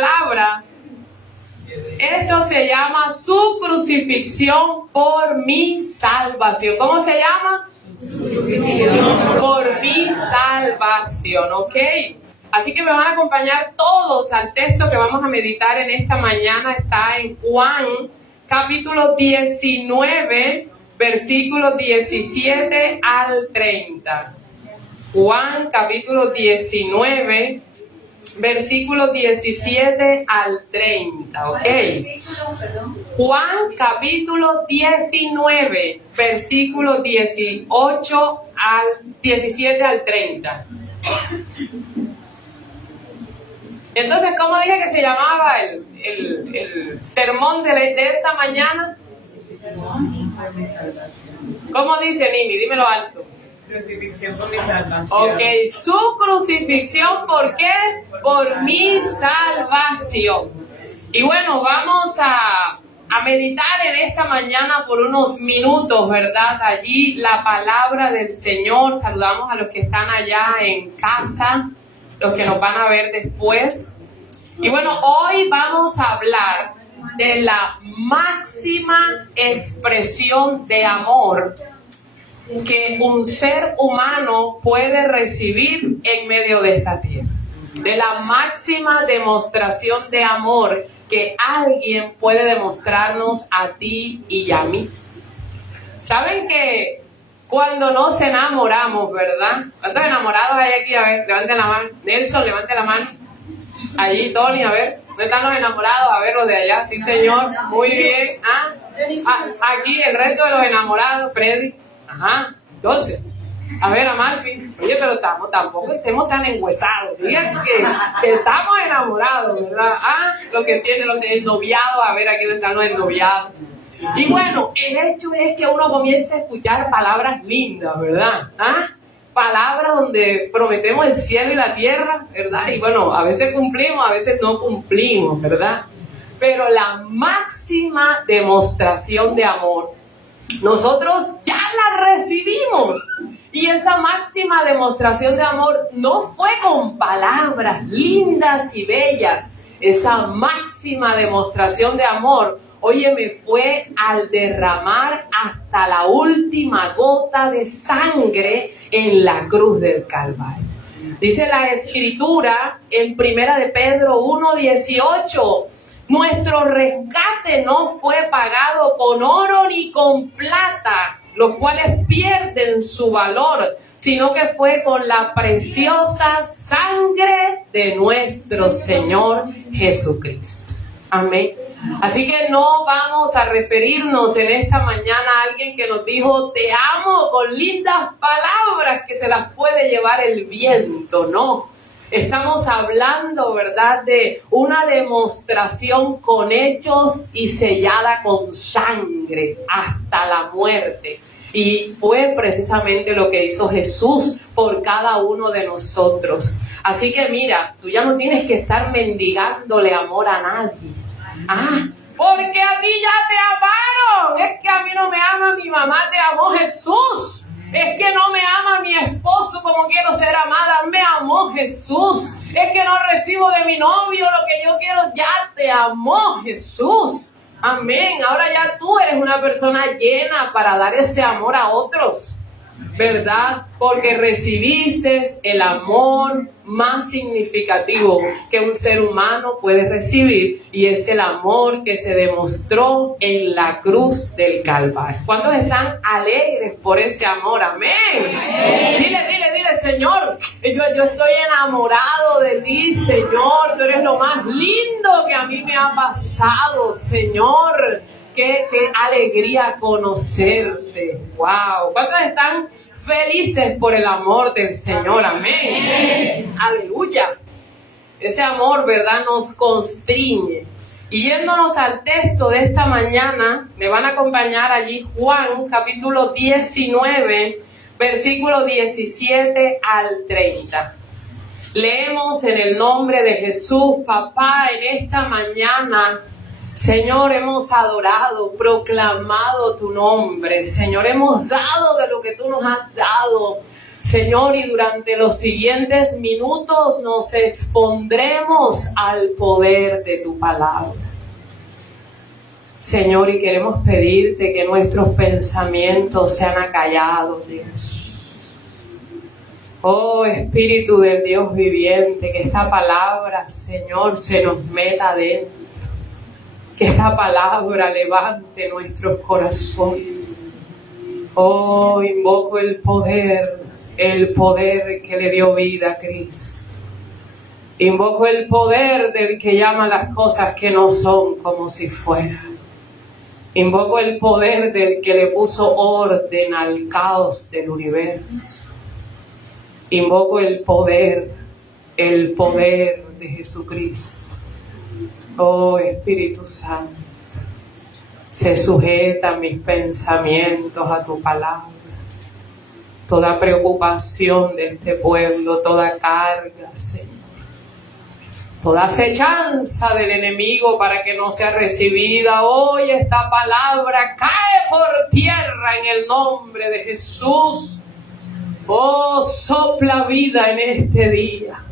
palabra. Esto se llama su crucifixión por mi salvación. ¿Cómo se llama? Por mi salvación, ¿ok? Así que me van a acompañar todos al texto que vamos a meditar en esta mañana. Está en Juan, capítulo 19, versículos 17 al 30. Juan, capítulo 19, versículos 17 al 30, ¿ok? Juan, capítulo 19, versículos 17 al 30. Entonces, ¿cómo dije que se llamaba el sermón de esta mañana? ¿Cómo dice, Nini? Dímelo alto. Crucifixión por mi salvación. Ok, su crucifixión, ¿por qué? Por mi salvación. Y bueno, vamos a meditar en esta mañana por unos minutos, ¿verdad? Allí la palabra del Señor. Saludamos a los que están allá en casa, los que nos van a ver después. Y bueno, hoy vamos a hablar de la máxima expresión de amor que un ser humano puede recibir en medio de esta tierra. De la máxima demostración de amor que alguien puede demostrarnos a ti y a mí. ¿Saben que cuando nos enamoramos, verdad? ¿Cuántos enamorados hay aquí? A ver, levanten la mano. Nelson, levante la mano. Allí, Tony, a ver. ¿Dónde están los enamorados? A ver, los de allá. Sí, señor. Muy bien. Aquí el resto de los enamorados. Freddy. Ajá. Entonces, a ver, Amalfi. Oye, pero tampoco estemos tan enhuesados. Digan que estamos enamorados, ¿verdad? Lo que tiene el noviado. A ver, aquí están los ennoviados. Y bueno, el hecho es que uno comienza a escuchar palabras lindas, ¿verdad? Palabras donde prometemos el cielo y la tierra, ¿verdad? Y bueno, a veces cumplimos, a veces no cumplimos, ¿verdad? Pero la máxima demostración de amor, nosotros ya la recibimos. Y esa máxima demostración de amor no fue con palabras lindas y bellas. Esa máxima demostración de amor, óyeme, fue al derramar hasta la última gota de sangre en la cruz del Calvario. Dice la Escritura en 1 de Pedro 1:18, nuestro rescate no fue pagado con oro ni con plata, los cuales pierden su valor, sino que fue con la preciosa sangre de nuestro Señor Jesucristo. Amén. Así que no vamos a referirnos en esta mañana a alguien que nos dijo te amo con lindas palabras que se las puede llevar el viento, no. Estamos hablando, ¿verdad?, de una demostración con hechos y sellada con sangre hasta la muerte. Y fue precisamente lo que hizo Jesús por cada uno de nosotros. Así que mira, tú ya no tienes que estar mendigándole amor a nadie. Porque a ti ya te amaron. Es que a mí no me ama mi mamá, te amó Jesús. Es que no me ama mi esposo como quiero ser amada, me amó Jesús. Es que no recibo de mi novio lo que yo quiero, ya te amó Jesús. Amén. Ahora ya tú eres una persona llena para dar ese amor a otros, ¿verdad? Porque recibiste el amor más significativo que un ser humano puede recibir, y es el amor que se demostró en la cruz del Calvario. ¿Cuántos están alegres por ese amor? Amén. Dile, Señor, yo estoy enamorado de ti, Señor. Tú eres lo más lindo que a mí me ha pasado, Señor. Qué alegría conocerte. Wow. ¿Cuántos están felices por el amor del Señor? Amén. Aleluya. Ese amor, ¿verdad?, nos constriñe. Y yéndonos al texto de esta mañana, me van a acompañar allí Juan, capítulo 19, versículo 17 al 30. Leemos en el nombre de Jesús. Papá, en esta mañana, Señor, hemos adorado, proclamado tu nombre. Señor, hemos dado de lo que tú nos has dado. Señor, y durante los siguientes minutos nos expondremos al poder de tu palabra. Señor, y queremos pedirte que nuestros pensamientos sean acallados, Dios. Oh, Espíritu del Dios viviente, que esta palabra, Señor, se nos meta adentro. Que esta palabra levante nuestros corazones. Oh, invoco el poder que le dio vida a Cristo. Invoco el poder del que llama las cosas que no son como si fueran. Invoco el poder del que le puso orden al caos del universo. Invoco el poder de Jesucristo. Oh Espíritu Santo, se sujetan mis pensamientos a tu palabra. Toda preocupación de este pueblo, toda carga, Señor. Toda acechanza del enemigo para que no sea recibida hoy, esta palabra cae por tierra en el nombre de Jesús. Oh, sopla vida en este día.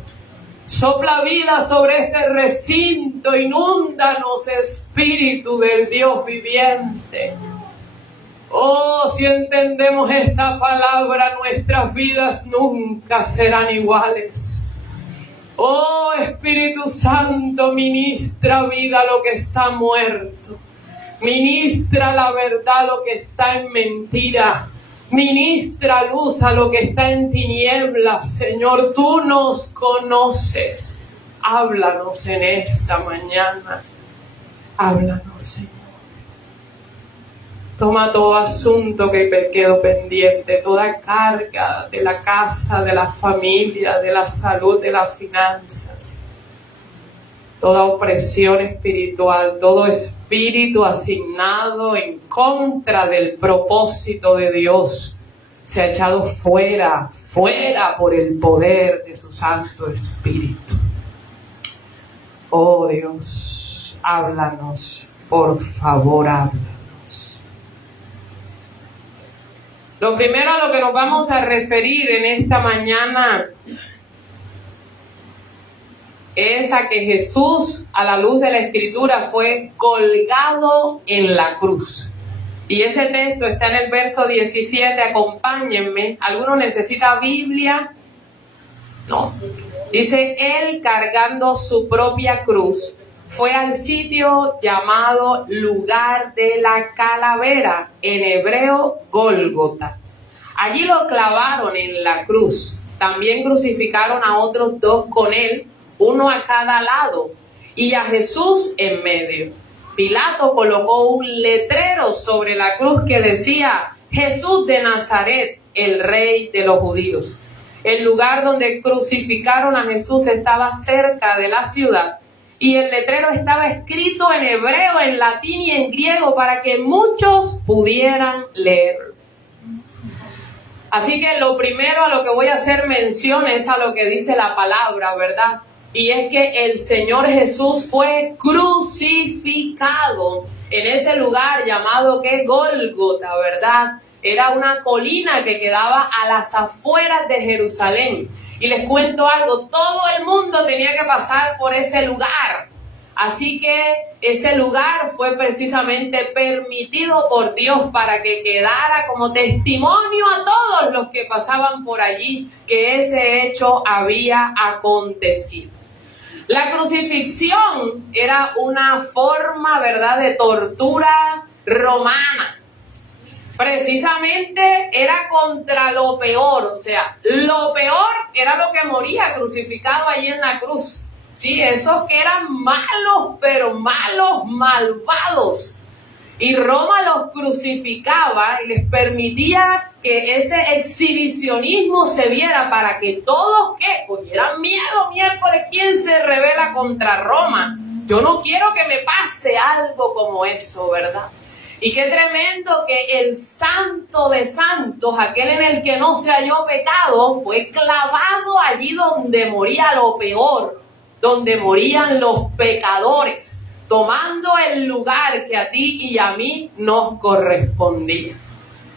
Sopla vida sobre este recinto. Inúndanos, Espíritu del Dios viviente. Oh, si entendemos esta palabra, nuestras vidas nunca serán iguales. Oh, Espíritu Santo, ministra vida a lo que está muerto. Ministra la verdad a lo que está en mentira. Ministra luz a lo que está en tinieblas. Señor, tú nos conoces. Háblanos en esta mañana. Háblanos, Señor. Toma todo asunto que quedó pendiente, toda carga de la casa, de la familia, de la salud, de las finanzas. Toda opresión espiritual, todo espíritu asignado en contra del propósito de Dios se ha echado fuera por el poder de su Santo Espíritu. Oh Dios, háblanos, por favor, háblanos. Lo primero a lo que nos vamos a referir en esta mañana es a que Jesús, a la luz de la Escritura, fue colgado en la cruz. Y ese texto está en el verso 17, acompáñenme. ¿Alguno necesita Biblia? No. Dice, él cargando su propia cruz, fue al sitio llamado lugar de la calavera, en hebreo Gólgota. Allí lo clavaron en la cruz. También crucificaron a otros dos con él, uno a cada lado, y a Jesús en medio. Pilato colocó un letrero sobre la cruz que decía, Jesús de Nazaret, el rey de los judíos. El lugar donde crucificaron a Jesús estaba cerca de la ciudad, y el letrero estaba escrito en hebreo, en latín y en griego para que muchos pudieran leerlo. Así que lo primero a lo que voy a hacer mención es a lo que dice la palabra, ¿verdad? Y es que el Señor Jesús fue crucificado en ese lugar llamado que Gólgota, ¿verdad? Era una colina que quedaba a las afueras de Jerusalén. Y les cuento algo, todo el mundo tenía que pasar por ese lugar. Así que ese lugar fue precisamente permitido por Dios para que quedara como testimonio a todos los que pasaban por allí que ese hecho había acontecido. La crucifixión era una forma, ¿verdad?, de tortura romana. Precisamente era contra lo peor, o sea, lo peor era lo que moría crucificado allí en la cruz. Sí, esos que eran malos, pero malos, malvados. Y Roma los crucificaba y les permitía que ese exhibicionismo se viera para que todos, ¿qué? Cogieran miedo. Miércoles, ¿quién se rebela contra Roma? Yo no quiero que me pase algo como eso, ¿verdad? Y qué tremendo que el Santo de Santos, aquel en el que no se halló pecado, fue clavado allí donde moría lo peor, donde morían los pecadores, tomando el lugar que a ti y a mí nos correspondía.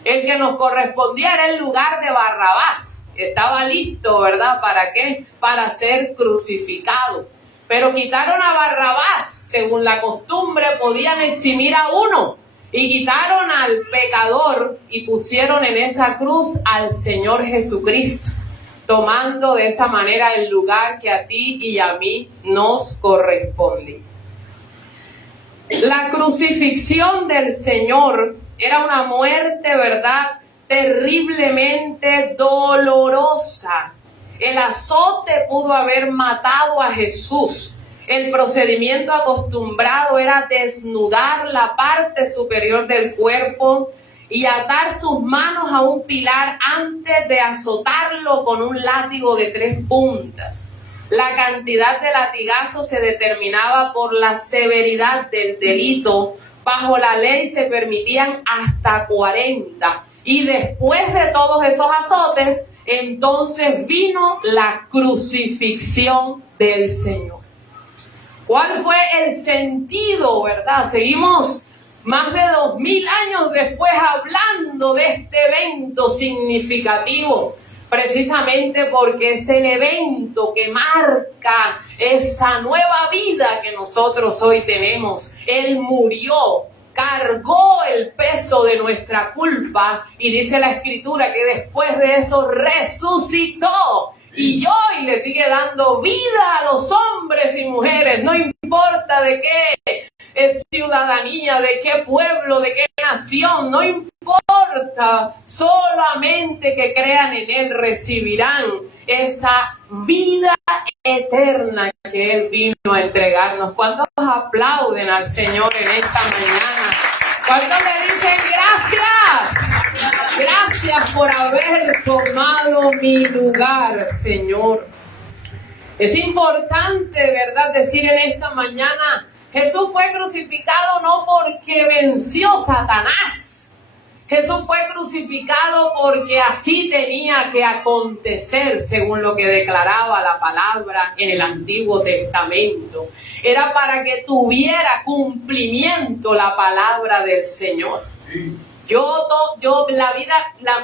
El que nos correspondía era el lugar de Barrabás. estaba listo, ¿verdad? ¿Para qué? Para ser crucificado. Pero quitaron a Barrabás, según la costumbre podían eximir a uno, y quitaron al pecador y pusieron en esa cruz al Señor Jesucristo, tomando de esa manera el lugar que a ti y a mí nos corresponde. La crucifixión del Señor era una muerte, ¿verdad?, terriblemente dolorosa. El azote pudo haber matado a Jesús. El procedimiento acostumbrado era desnudar la parte superior del cuerpo y atar sus manos a un pilar antes de azotarlo con un látigo de 3 puntas. La cantidad de latigazos se determinaba por la severidad del delito. Bajo la ley se permitían hasta 40. Y después de todos esos azotes, entonces vino la crucifixión del Señor. ¿Cuál fue el sentido, verdad? Seguimos más de 2000 años después hablando de este evento significativo, precisamente porque es el evento que marca esa nueva vida que nosotros hoy tenemos. Él murió, cargó el peso de nuestra culpa y dice la Escritura que después de eso resucitó y hoy le sigue dando vida a los hombres y mujeres, no importa de qué ciudadanía, de qué pueblo, de qué nación, no importa, solamente que crean en Él recibirán esa vida eterna que Él vino a entregarnos. ¿Cuántos aplauden al Señor en esta mañana? ¿Cuántos le dicen gracias? Gracias por haber tomado mi lugar, Señor. Es importante, ¿verdad?, decir en esta mañana, Jesús fue crucificado no porque venció Satanás. Jesús fue crucificado porque así tenía que acontecer, según lo que declaraba la palabra en el Antiguo Testamento. Era para que tuviera cumplimiento la palabra del Señor.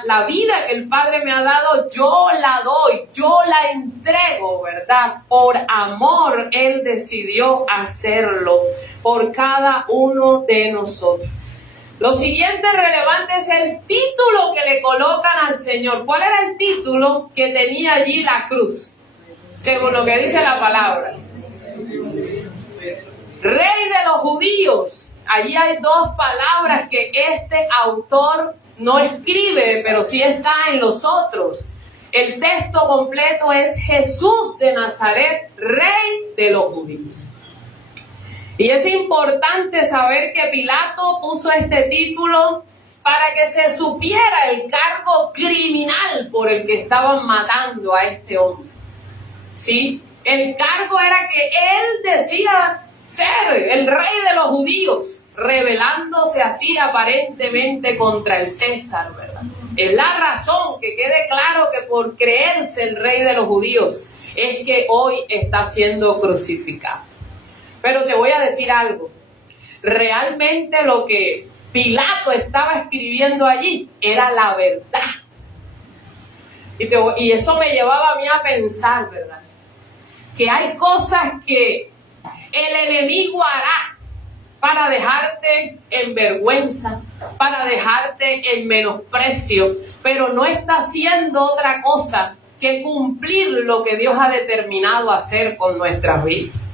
La vida que el Padre me ha dado, yo la doy, yo la entrego, ¿verdad? Por amor, Él decidió hacerlo por cada uno de nosotros. Lo siguiente relevante es el título que le colocan al Señor. ¿Cuál era el título que tenía allí la cruz? Según lo que dice la palabra. Rey de los judíos. Allí hay 2 palabras que este autor no escribe, pero sí está en los otros. El texto completo es Jesús de Nazaret, Rey de los judíos. Y es importante saber que Pilato puso este título para que se supiera el cargo criminal por el que estaban matando a este hombre. ¿Sí? El cargo era que él decía ser el rey de los judíos, rebelándose así aparentemente contra el César, ¿verdad? Es la razón, que quede claro que por creerse el rey de los judíos es que hoy está siendo crucificado. Pero te voy a decir algo, realmente lo que Pilato estaba escribiendo allí era la verdad. Y eso me llevaba a mí a pensar, ¿verdad?, que hay cosas que el enemigo hará para dejarte en vergüenza, para dejarte en menosprecio, pero no está haciendo otra cosa que cumplir lo que Dios ha determinado hacer con nuestras vidas.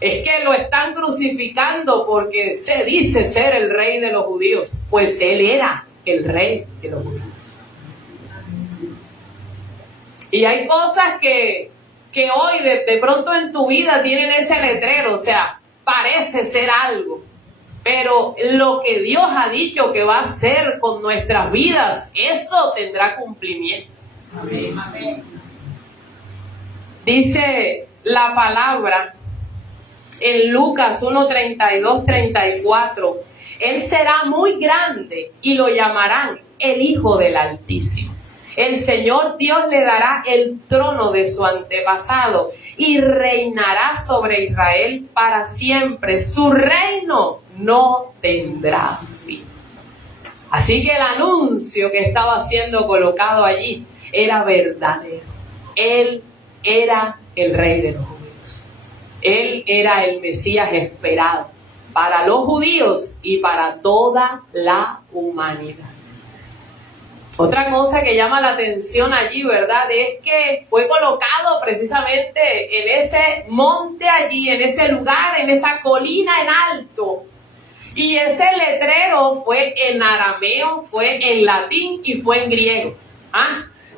Es que lo están crucificando porque se dice ser el rey de los judíos, pues él era el rey de los judíos. Y hay cosas que hoy de pronto en tu vida tienen ese letrero, o sea, parece ser algo, pero lo que Dios ha dicho que va a hacer con nuestras vidas, eso tendrá cumplimiento. Amén. Amén. Dice la palabra en Lucas 1:32-34, Él será muy grande y lo llamarán el Hijo del Altísimo. El Señor Dios le dará el trono de su antepasado y reinará sobre Israel para siempre. Su reino no tendrá fin. Así que el anuncio que estaba siendo colocado allí era verdadero. Él era el Rey de los judíos. Él era el Mesías esperado para los judíos y para toda la humanidad. Otra cosa que llama la atención allí, ¿verdad?, es que fue colocado precisamente en ese monte allí, en ese lugar, en esa colina en alto. Y ese letrero fue en arameo, fue en latín y fue en griego.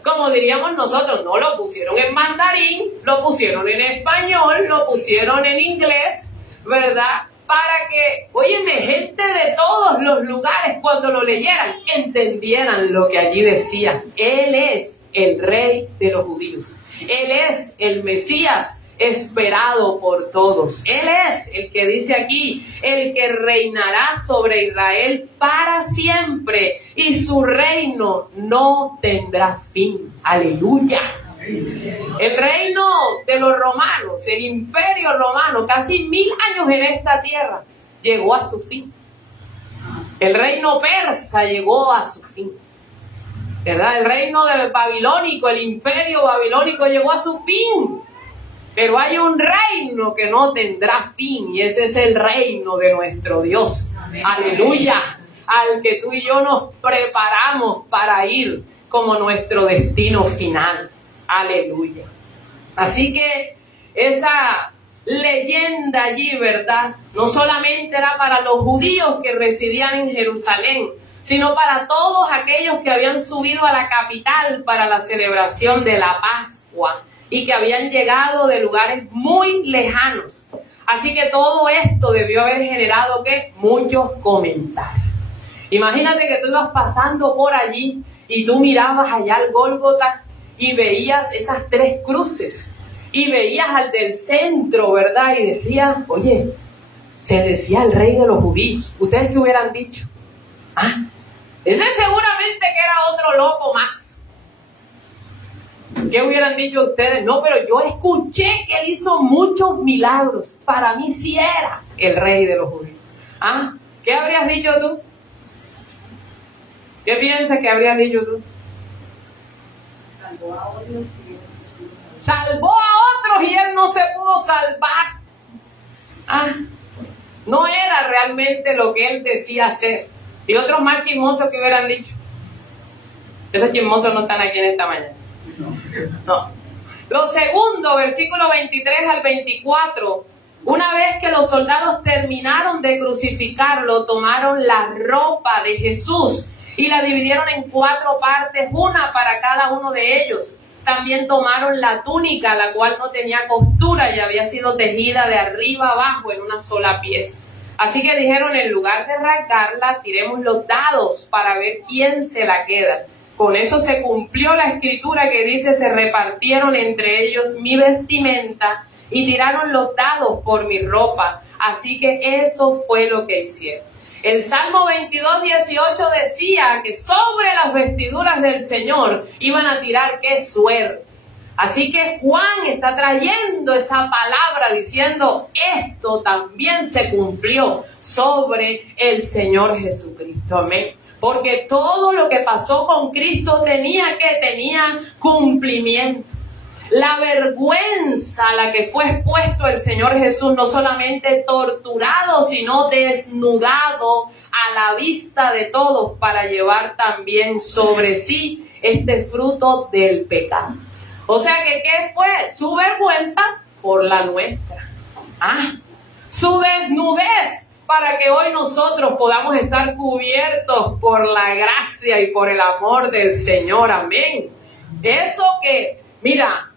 Como diríamos nosotros, no lo pusieron en mandarín, lo pusieron en español, lo pusieron en inglés, ¿verdad? Para que, óyeme, gente de todos los lugares, cuando lo leyeran, entendieran lo que allí decía. Él es el Rey de los judíos. Él es el Mesías esperado por todos. Él es el que dice aquí, el que reinará sobre Israel para siempre, y su reino no tendrá fin. Aleluya. El reino de los romanos, el imperio romano, casi 1000 años en esta tierra, llegó a su fin. El reino persa llegó a su fin, ¿verdad? El reino del babilónico, el imperio babilónico llegó a su fin. Pero hay un reino que no tendrá fin, y ese es el reino de nuestro Dios. Amén. Aleluya. Al que tú y yo nos preparamos para ir como nuestro destino final. Aleluya. Así que esa leyenda allí, ¿verdad?, no solamente era para los judíos que residían en Jerusalén, sino para todos aquellos que habían subido a la capital para la celebración de la Pascua y que habían llegado de lugares muy lejanos. Así que todo esto debió haber generado ¿qué? Muchos comentarios. Imagínate que tú ibas pasando por allí y tú mirabas allá al Gólgota y veías esas 3 cruces y veías al del centro, ¿verdad? Y decías, oye, se decía el Rey de los judíos. ¿Ustedes qué hubieran dicho? Ese seguramente que era otro loco más. ¿Qué hubieran dicho ustedes? No, pero yo escuché que él hizo muchos milagros. Para mí sí era el Rey de los judíos. ¿Qué habrías dicho tú? ¿Qué piensas que habrías dicho tú? Salvó a otros y él no se pudo salvar. No era realmente lo que él decía hacer. Y otros más chismosos que hubieran dicho. Esos chismosos no están aquí en esta mañana. No. Lo segundo, versículo 23 al 24. Una vez que los soldados terminaron de crucificarlo, tomaron la ropa de Jesús y la dividieron en 4 partes, una para cada uno de ellos. También tomaron la túnica, la cual no tenía costura y había sido tejida de arriba abajo en una sola pieza. Así que dijeron, en lugar de rasgarla, tiremos los dados para ver quién se la queda. Con eso se cumplió la escritura que dice, se repartieron entre ellos mi vestimenta y tiraron los dados por mi ropa. Así que eso fue lo que hicieron. El Salmo 22:18 decía que sobre las vestiduras del Señor iban a tirar qué suerte. Así que Juan está trayendo esa palabra diciendo, esto también se cumplió sobre el Señor Jesucristo. Amén. Porque todo lo que pasó con Cristo tenía cumplimiento. La vergüenza a la que fue expuesto el Señor Jesús, no solamente torturado, sino desnudado a la vista de todos para llevar también sobre sí este fruto del pecado. O sea que, ¿qué fue? Su vergüenza por la nuestra. Su desnudez para que hoy nosotros podamos estar cubiertos por la gracia y por el amor del Señor. Amén. Eso que, mira,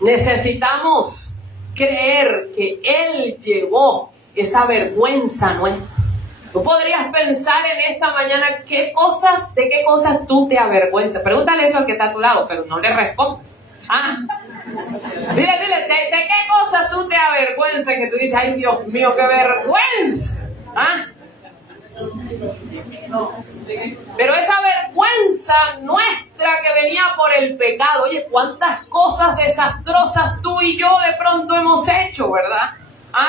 necesitamos creer que Él llevó esa vergüenza nuestra. Tú podrías pensar en esta mañana de qué cosas tú te avergüenzas. Pregúntale eso al que está a tu lado, pero no le respondas. Dile, ¿de qué cosas tú te avergüenzas que tú dices, ay Dios mío, qué vergüenza? Pero esa vergüenza nuestra que venía por el pecado, oye, cuántas cosas desastrosas tú y yo de pronto hemos hecho, ¿verdad?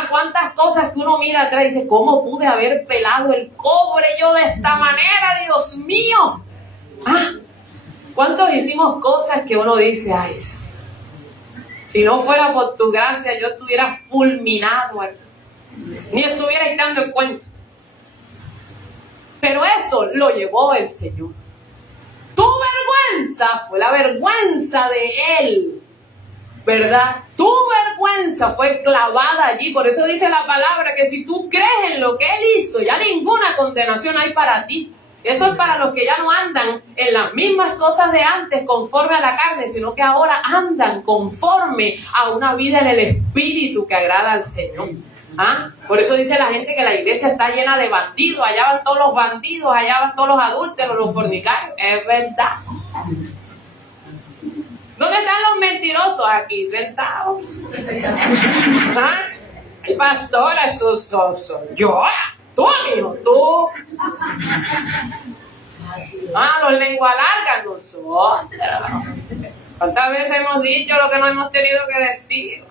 Cuántas cosas que uno mira atrás y dice, ¿cómo pude haber pelado el cobre yo de esta manera, Dios mío? ¿Cuántos hicimos cosas que uno dice, ay, si no fuera por tu gracia, yo estuviera fulminado aquí, ni estuviera dando el cuento? Pero eso lo llevó el Señor. Tu vergüenza fue la vergüenza de Él, ¿verdad? Tu vergüenza fue clavada allí. Por eso dice la palabra que si tú crees en lo que Él hizo, ya ninguna condenación hay para ti. Eso es para los que ya no andan en las mismas cosas de antes conforme a la carne, sino que ahora andan conforme a una vida en el Espíritu que agrada al Señor. ¿Ah? Por eso dice la gente que la iglesia está llena de bandidos. Allá van todos los bandidos, allá van todos los adúlteros, los fornicarios. Es verdad. ¿Dónde están los mentirosos? Aquí sentados. ¿Ah? Ay, pastora, eso soy yo. Tú, amigo, tú. Los lengua larga, nosotros. ¿Cuántas veces hemos dicho lo que no hemos tenido que decir?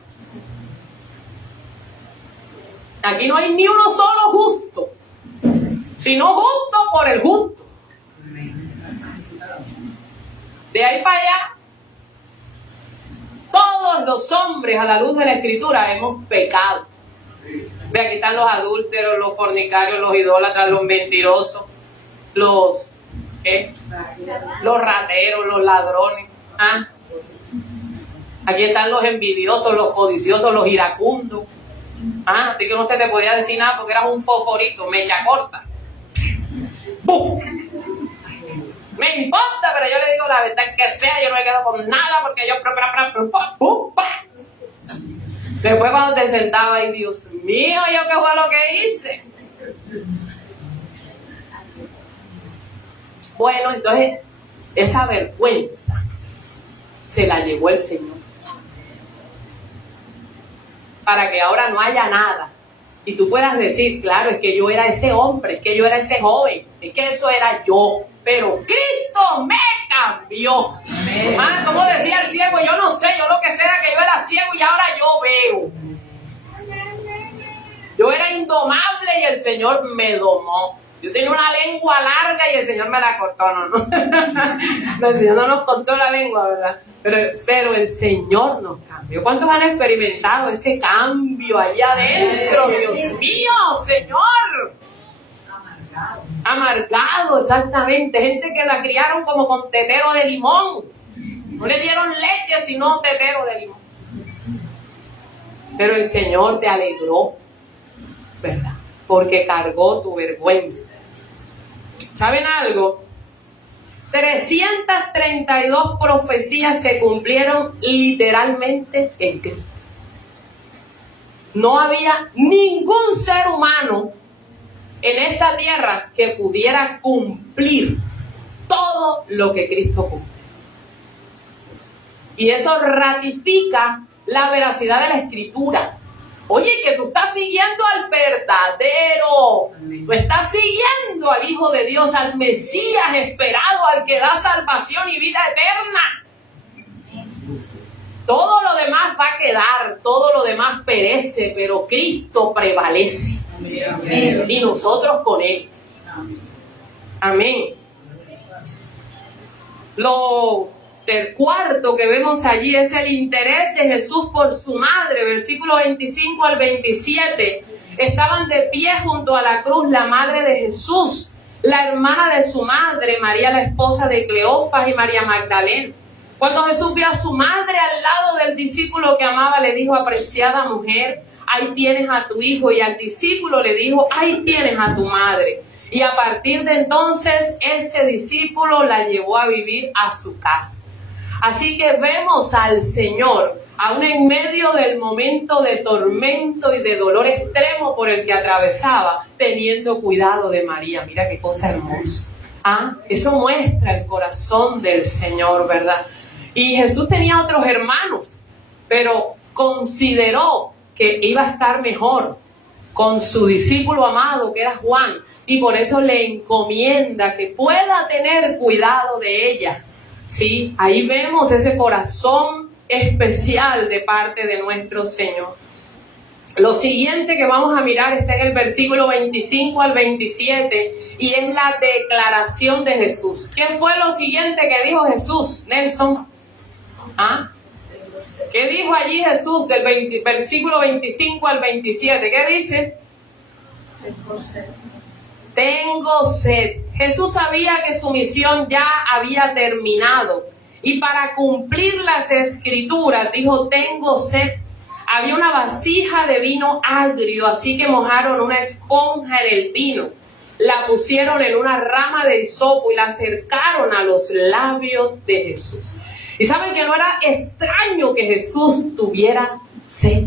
Aquí no hay ni uno solo justo, sino justo por el justo. De ahí para allá, todos los hombres a la luz de la Escritura hemos pecado. De aquí están los adúlteros, los fornicarios, los idólatras, los mentirosos, los rateros, los ladrones. ¿Ah? Aquí están los envidiosos, los codiciosos, los iracundos. De que no se te podía decir nada porque eras un fosforito, mecha corta. ¡Buf! Me importa, pero yo le digo la verdad que sea, yo no me quedo con nada porque yo... Después cuando te sentabas y Dios mío, ¿yo qué fue lo que hice? Bueno, entonces esa vergüenza se la llevó el Señor. Para que ahora no haya nada. Y tú puedas decir, claro, es que yo era ese hombre, es que yo era ese joven, es que eso era yo. Pero Cristo me cambió. Como decía el ciego, yo no sé, yo lo que sé era que yo era ciego y ahora yo veo. Yo era indomable y el Señor me domó. Yo tenía una lengua larga y el Señor me la cortó. No, el Señor no nos cortó la lengua, ¿verdad? Pero el Señor nos cambió. ¿Cuántos han experimentado ese cambio ahí adentro? Dios mío, Señor. Amargado, exactamente. Gente que la criaron como con tetero de limón. No le dieron leche, sino tetero de limón. Pero el Señor te alegró, ¿verdad? Porque cargó tu vergüenza. ¿Saben algo? 332 profecías se cumplieron literalmente en Cristo. No había ningún ser humano en esta tierra que pudiera cumplir todo lo que Cristo cumplió. Y eso ratifica la veracidad de la Escritura. Oye, que tú estás siguiendo al verdadero, tú estás siguiendo al Hijo de Dios, al Mesías esperado, al que da salvación y vida eterna. Todo lo demás va a quedar, todo lo demás perece, pero Cristo prevalece. Y nosotros con Él. Amén. El cuarto que vemos allí es el interés de Jesús por su madre. Versículo 25 al 27. Estaban de pie junto a la cruz la madre de Jesús, la hermana de su madre, María la esposa de Cleofas y María Magdalena. Cuando Jesús vio a su madre al lado del discípulo que amaba, le dijo: apreciada mujer, ahí tienes a tu hijo. Y al discípulo le dijo: ahí tienes a tu madre. Y a partir de entonces ese discípulo la llevó a vivir a su casa. Así que vemos al Señor, aún en medio del momento de tormento y de dolor extremo por el que atravesaba, teniendo cuidado de María. Mira qué cosa hermosa. Eso muestra el corazón del Señor, ¿verdad? Y Jesús tenía otros hermanos, pero consideró que iba a estar mejor con su discípulo amado, que era Juan, y por eso le encomienda que pueda tener cuidado de ella. Sí, ahí vemos ese corazón especial de parte de nuestro Señor. Lo siguiente que vamos a mirar está en el versículo 25 al 27 y es la declaración de Jesús. ¿Qué fue lo siguiente que dijo Jesús, Nelson? ¿Ah? ¿Qué dijo allí Jesús del versículo 25 al 27? ¿Qué dice? Tengo sed. Jesús sabía que su misión ya había terminado y para cumplir las escrituras dijo, tengo sed. Había una vasija de vino agrio, así que mojaron una esponja en el vino, la pusieron en una rama de hisopo y la acercaron a los labios de Jesús. Y saben que no era extraño que Jesús tuviera sed,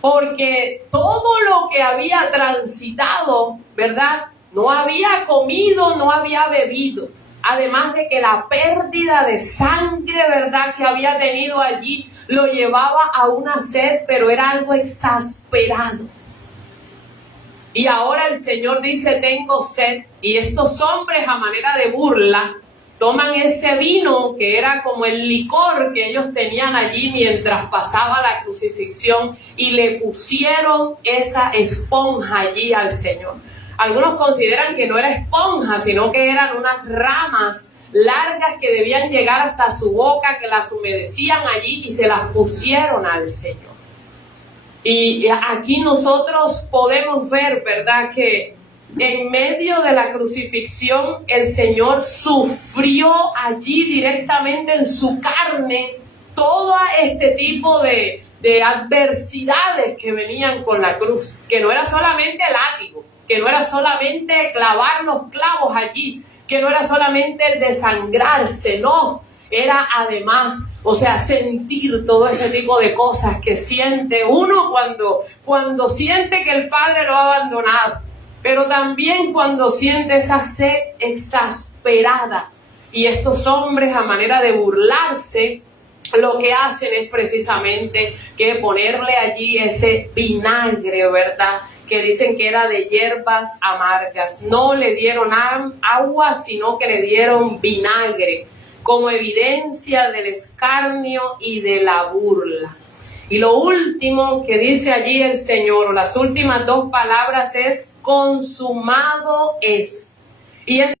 porque todo lo que había transitado, ¿verdad? No había comido, no había bebido. Además de que la pérdida de sangre, ¿verdad?, que había tenido allí, lo llevaba a una sed, pero era algo exasperado. Y ahora el Señor dice, tengo sed. Y estos hombres, a manera de burla, toman ese vino que era como el licor que ellos tenían allí mientras pasaba la crucifixión y le pusieron esa esponja allí al Señor. Algunos consideran que no era esponja, sino que eran unas ramas largas que debían llegar hasta su boca, que las humedecían allí y se las pusieron al Señor. Y aquí nosotros podemos ver, ¿verdad?, que en medio de la crucifixión el Señor sufrió allí directamente en su carne todo este tipo de adversidades que venían con la cruz, que no era solamente el látigo, que no era solamente clavar los clavos allí, que no era solamente el desangrarse, no, era además, o sea, sentir todo ese tipo de cosas que siente uno cuando siente que el Padre lo ha abandonado, pero también cuando siente esa sed exasperada. Y estos hombres, a manera de burlarse, lo que hacen es precisamente que ponerle allí ese vinagre, ¿verdad?, que dicen que era de hierbas amargas. No le dieron agua, sino que le dieron vinagre, como evidencia del escarnio y de la burla. Y lo último que dice allí el Señor, o las últimas dos palabras, es consumado es. Y ese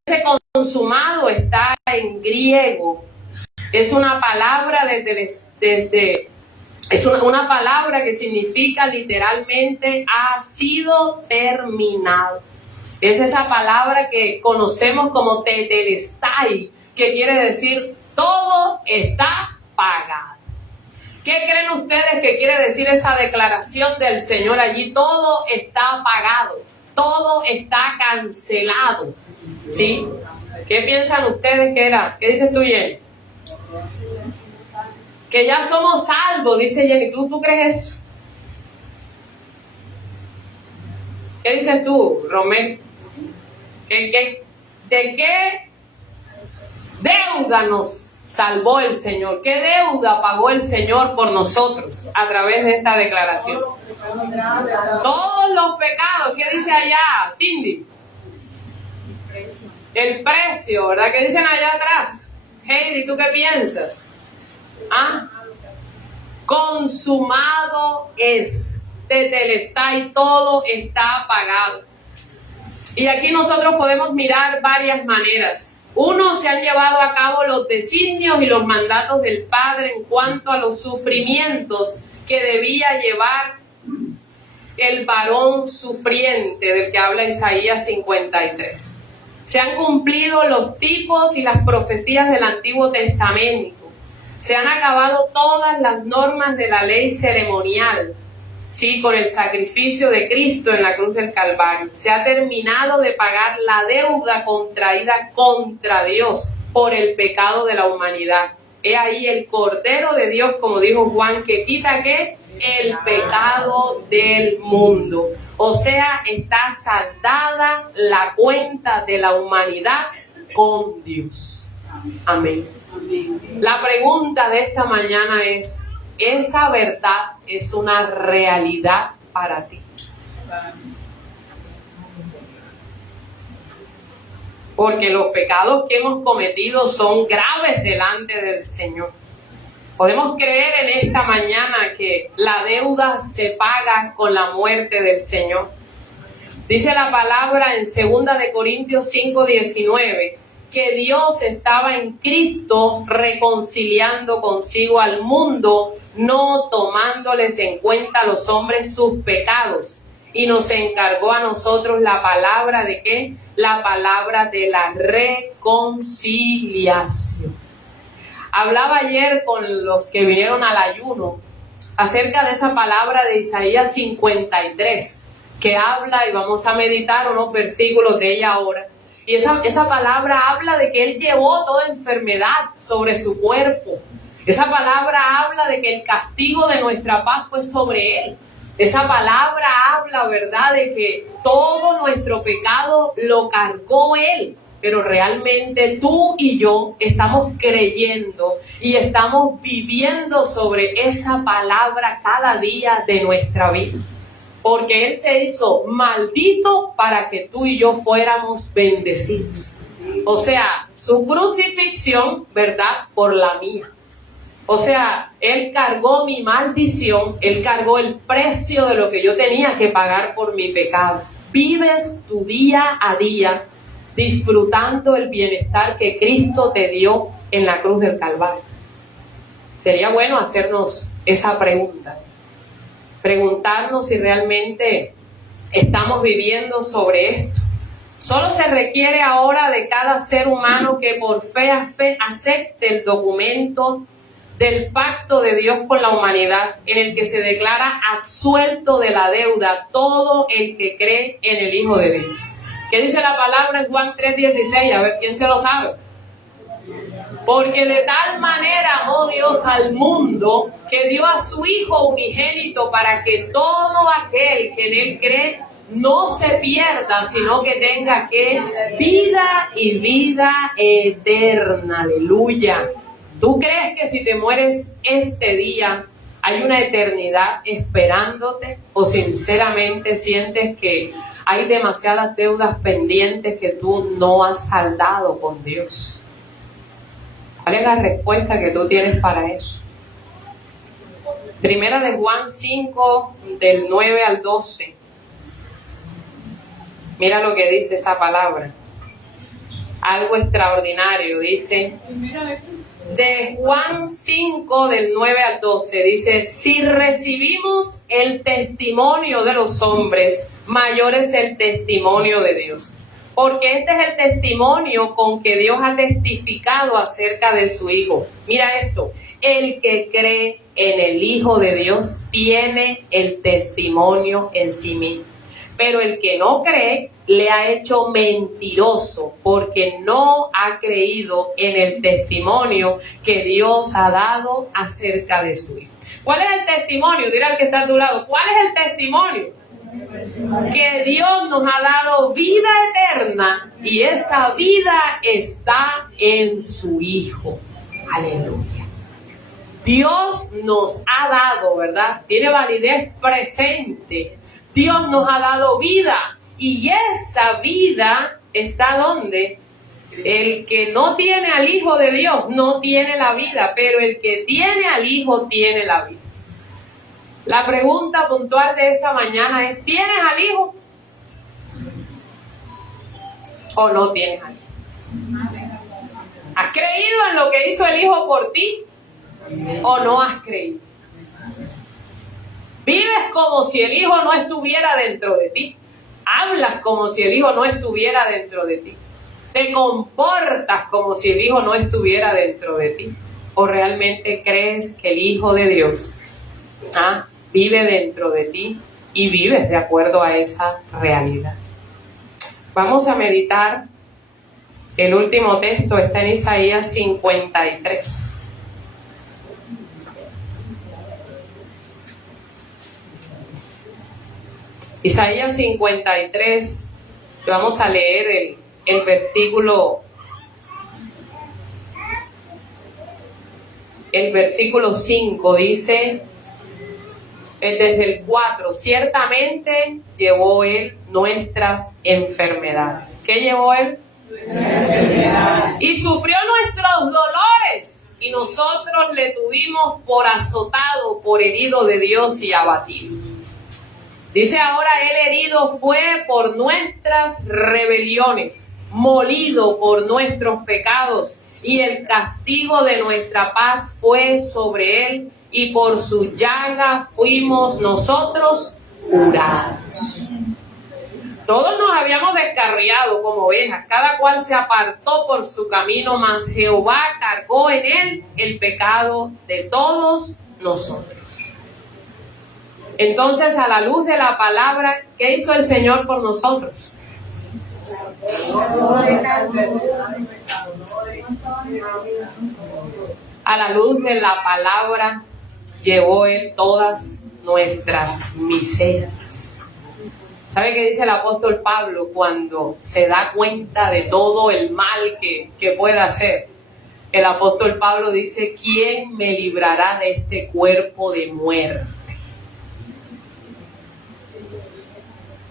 consumado está en griego. Es una palabra es una palabra que significa literalmente ha sido terminado. Es esa palabra que conocemos como tetelestai, que quiere decir todo está pagado. ¿Qué creen ustedes que quiere decir esa declaración del Señor allí? Todo está pagado, todo está cancelado. ¿Sí? ¿Qué piensan ustedes que era? ¿Qué dices tú, Jenny? Que ya somos salvos, dice Jenny. ¿Tú crees eso? ¿Qué dices tú, Romero? ¿De qué deuda nos salvó el Señor? ¿Qué deuda pagó el Señor por nosotros a través de esta declaración? Todos los pecados. ¿Qué dice allá, Cindy? El precio, ¿verdad? ¿Qué dicen allá atrás? Heidi, ¿tú qué piensas? ¿Ah? Consumado es. Tetelestai, todo está pagado. Y aquí nosotros podemos mirar varias maneras. Uno, se han llevado a cabo los designios y los mandatos del Padre en cuanto a los sufrimientos que debía llevar el varón sufriente del que habla Isaías 53. Se han cumplido los tipos y las profecías del Antiguo Testamento. Se han acabado todas las normas de la ley ceremonial, sí, con el sacrificio de Cristo en la cruz del Calvario. Se ha terminado de pagar la deuda contraída contra Dios por el pecado de la humanidad. He ahí el Cordero de Dios, como dijo Juan, que quita ¿qué? El pecado del mundo. O sea, está saldada la cuenta de la humanidad con Dios. Amén. La pregunta de esta mañana es, ¿esa verdad es una realidad para ti? Porque los pecados que hemos cometido son graves delante del Señor. Podemos creer en esta mañana que la deuda se paga con la muerte del Señor. Dice la palabra en 2 de Corintios 5:19 que Dios estaba en Cristo reconciliando consigo al mundo, no tomándoles en cuenta a los hombres sus pecados. Y nos encargó a nosotros la palabra de ¿qué? La palabra de la reconciliación. Hablaba ayer con los que vinieron al ayuno acerca de esa palabra de Isaías 53, que habla, y vamos a meditar unos versículos de ella ahora. Y esa palabra habla de que Él llevó toda enfermedad sobre su cuerpo. Esa palabra habla de que el castigo de nuestra paz fue sobre Él. Esa palabra habla, ¿verdad?, de que todo nuestro pecado lo cargó Él. Pero realmente tú y yo estamos creyendo y estamos viviendo sobre esa palabra cada día de nuestra vida. Porque Él se hizo maldito para que tú y yo fuéramos bendecidos. O sea, su crucifixión, ¿verdad?, por la mía. O sea, Él cargó mi maldición, Él cargó el precio de lo que yo tenía que pagar por mi pecado. Vives tu día a día disfrutando el bienestar que Cristo te dio en la cruz del Calvario. Sería bueno hacernos esa pregunta. Preguntarnos si realmente estamos viviendo sobre esto. Solo se requiere ahora de cada ser humano que por fe a fe acepte el documento del pacto de Dios con la humanidad, en el que se declara absuelto de la deuda todo el que cree en el Hijo de Dios. ¿Qué dice la palabra en Juan 3:16? A ver, ¿quién se lo sabe? Porque de tal manera amó Dios al mundo que dio a su Hijo unigénito para que todo aquel que en Él cree no se pierda, sino que tenga ¿qué? Vida y vida eterna. Aleluya. ¿Tú crees que si te mueres este día hay una eternidad esperándote? ¿O sinceramente sientes que hay demasiadas deudas pendientes que tú no has saldado con Dios? ¿Cuál es la respuesta que tú tienes para eso? Primera de Juan 5, del 9 al 12. Mira lo que dice esa palabra. Algo extraordinario, dice. De Juan 5, del 9 al 12, dice: si recibimos el testimonio de los hombres, mayor es el testimonio de Dios. Porque este es el testimonio con que Dios ha testificado acerca de su Hijo. Mira esto: el que cree en el Hijo de Dios tiene el testimonio en sí mismo. Pero el que no cree le ha hecho mentiroso, porque no ha creído en el testimonio que Dios ha dado acerca de su Hijo. ¿Cuál es el testimonio? Dile al que está a tu lado, ¿cuál es el testimonio? Que Dios nos ha dado vida eterna y esa vida está en su Hijo. Aleluya. Dios nos ha dado, ¿verdad? Tiene validez presente. Dios nos ha dado vida y esa vida está ¿dónde? El que no tiene al Hijo de Dios no tiene la vida, pero el que tiene al Hijo tiene la vida. La pregunta puntual de esta mañana es: ¿tienes al Hijo o no tienes al Hijo? ¿Has creído en lo que hizo el Hijo por ti o no has creído? Vives como si el Hijo no estuviera dentro de ti. Hablas como si el Hijo no estuviera dentro de ti. Te comportas como si el Hijo no estuviera dentro de ti. ¿O realmente crees que el Hijo de Dios vive dentro de ti y vives de acuerdo a esa realidad? Vamos a meditar. El último texto está en Isaías 53. Isaías 53, vamos a leer el versículo 5, dice, desde el 4, ciertamente llevó Él nuestras enfermedades. ¿Qué llevó Él? Y sufrió nuestros dolores, y nosotros le tuvimos por azotado, por herido de Dios y abatido. Dice ahora, él herido fue por nuestras rebeliones, molido por nuestros pecados, y el castigo de nuestra paz fue sobre él, y por su llaga fuimos nosotros curados. Todos nos habíamos descarriado como ovejas, cada cual se apartó por su camino, mas Jehová cargó en él el pecado de todos nosotros. Entonces, a la luz de la palabra, ¿qué hizo el Señor por nosotros? A la luz de la palabra, llevó él todas nuestras miserias. ¿Sabe qué dice el apóstol Pablo cuando se da cuenta de todo el mal que puede hacer? El apóstol Pablo dice, ¿quién me librará de este cuerpo de muerte?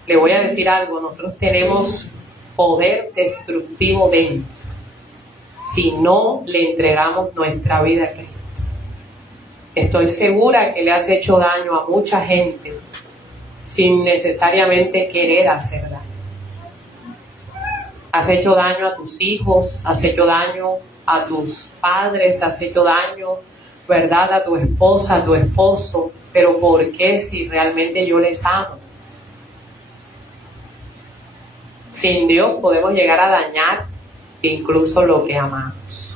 Le voy a decir algo, nosotros tenemos poder destructivo dentro si no le entregamos nuestra vida a Cristo. Estoy segura que le has hecho daño a mucha gente sin necesariamente querer hacer daño. Has hecho daño a tus hijos, has hecho daño a tus padres, has hecho daño, ¿verdad?, a tu esposa, a tu esposo. Pero ¿por qué si realmente yo les amo? Sin Dios podemos llegar a dañar incluso lo que amamos.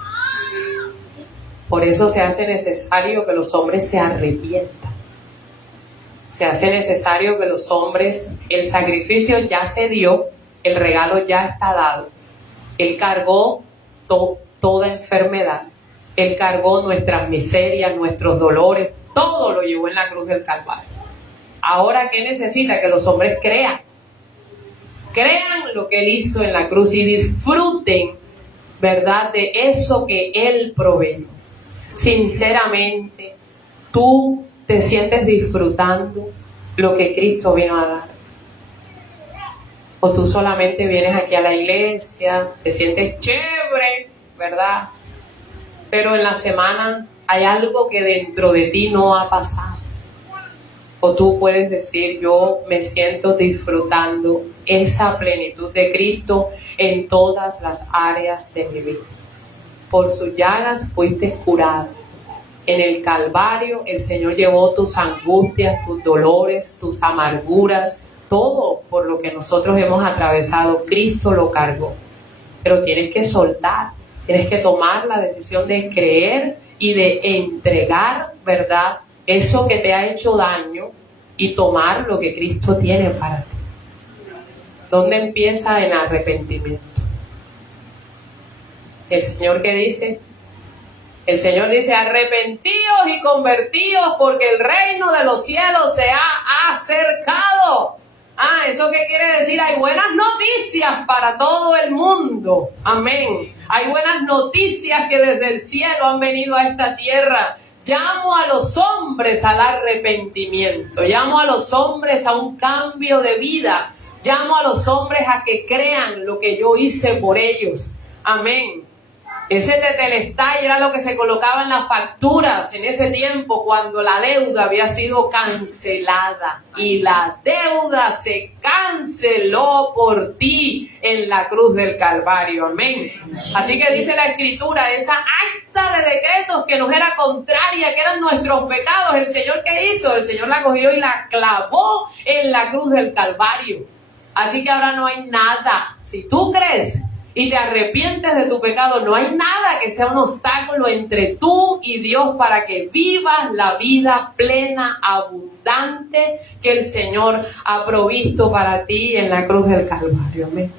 Por eso se hace necesario que los hombres se arrepientan. Se hace necesario que los hombres, el sacrificio ya se dio, el regalo ya está dado. Él cargó toda enfermedad, Él cargó nuestras miserias, nuestros dolores, todo lo llevó en la cruz del Calvario. Ahora, ¿qué necesita? Que los hombres crean lo que Él hizo en la cruz y disfruten, ¿verdad?, de eso que Él proveyó. Sinceramente, tú te sientes disfrutando lo que Cristo vino a dar. O tú solamente vienes aquí a la iglesia, te sientes chévere, ¿verdad? Pero en la semana hay algo que dentro de ti no ha pasado. O tú puedes decir, yo me siento disfrutando esa plenitud de Cristo en todas las áreas de mi vida. Por sus llagas fuiste curado. En el Calvario el Señor llevó tus angustias, tus dolores, tus amarguras, todo por lo que nosotros hemos atravesado, Cristo lo cargó. Pero tienes que soltar, tienes que tomar la decisión de creer y de entregar, ¿verdad?, eso que te ha hecho daño y tomar lo que Cristo tiene para ti. ¿Dónde empieza? En arrepentimiento. El Señor, ¿qué dice? El Señor dice, arrepentíos y convertíos porque el reino de los cielos se ha acercado. ¿Eso qué quiere decir? Hay buenas noticias para todo el mundo. Amén. Hay buenas noticias que desde el cielo han venido a esta tierra. Llamo a los hombres al arrepentimiento. Llamo a los hombres a un cambio de vida. Llamo a los hombres a que crean lo que yo hice por ellos. Amén. Ese tetelestai era lo que se colocaba en las facturas en ese tiempo cuando la deuda había sido cancelada. Y la deuda se canceló por ti en la cruz del Calvario. Amén. Así que dice la Escritura, esa acta de decretos que nos era contraria, que eran nuestros pecados, el Señor, ¿qué hizo? El Señor la cogió y la clavó en la cruz del Calvario. Así que ahora no hay nada. Si tú crees y te arrepientes de tu pecado, no hay nada que sea un obstáculo entre tú y Dios para que vivas la vida plena, abundante que el Señor ha provisto para ti en la cruz del Calvario. Amén.